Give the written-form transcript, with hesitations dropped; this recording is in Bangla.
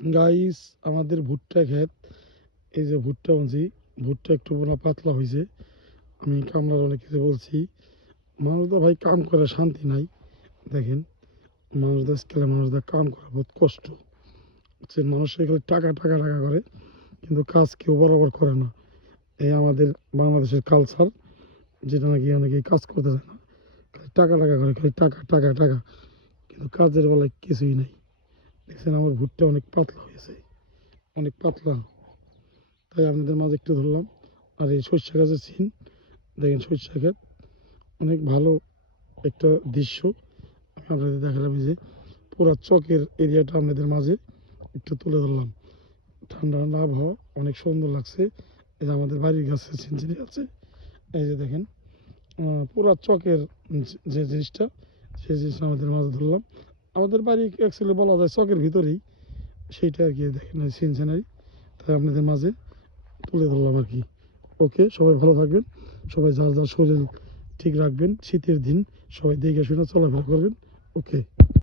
গাইস, আমাদের ভুট্টা ক্ষেত, এই যে ভুট্টা বুনছি, ভুট্টা একটু বোনা পাতলা হয়েছে। আমি কামলার অনেক কিছু বলছি, মানুষদের ভাই কাম করে শান্তি নাই। দেখেন, মানুষদের স্কেলে মানুষদের কাম করা বহুত কষ্ট। হচ্ছে মানুষের খালি টাকা টাকা টাকা করে, কিন্তু কাজ কেউ বরাবর করে না। এই আমাদের বাংলাদেশের কালচার, যেটা নাকি অনেকেই কাজ করতে চায় না, খালি টাকা টাকা করে, খালি টাকা টাকা টাকা, কিন্তু কাজের বেলায় কিছুই নাই। দেখছেন আমার ভুট্টা অনেক পাতলা হয়েছে, অনেক পাতলা, তাই আপনাদের মাঝে একটু ধরলাম। আর এই সরিষা গাছের সিন দেখেন, সরিষা ক্ষেত অনেক ভালো একটা দৃশ্য আমি আপনাদের দেখালাম। এই যে পুরা চকের এরিয়াটা আপনাদের মাঝে একটু তুলে ধরলাম। ঠান্ডা ঠান্ডা আবহাওয়া, অনেক সুন্দর লাগছে। এই যে আমাদের বাড়ির গাছে সিনসিনি আছে, এই যে দেখেন পুরা চকের যে জিনিসটা, সেই জিনিসটা আমাদের মাঝে ধরলাম। আমাদের বাড়ি অ্যাকচুয়ালি বলা যায় চকের ভিতরেই, সেইটা আর কি দেখেন সিনসিনারি, তাই আপনাদের মাঝে তুলে ধরলাম আর কি। ওকে, সবাই ভালো থাকবেন, সবাই যার যার শরীর ঠিক রাখবেন। শীতের দিন সবাই দেখে শুনে চলাফেরা করবেন। ওকে।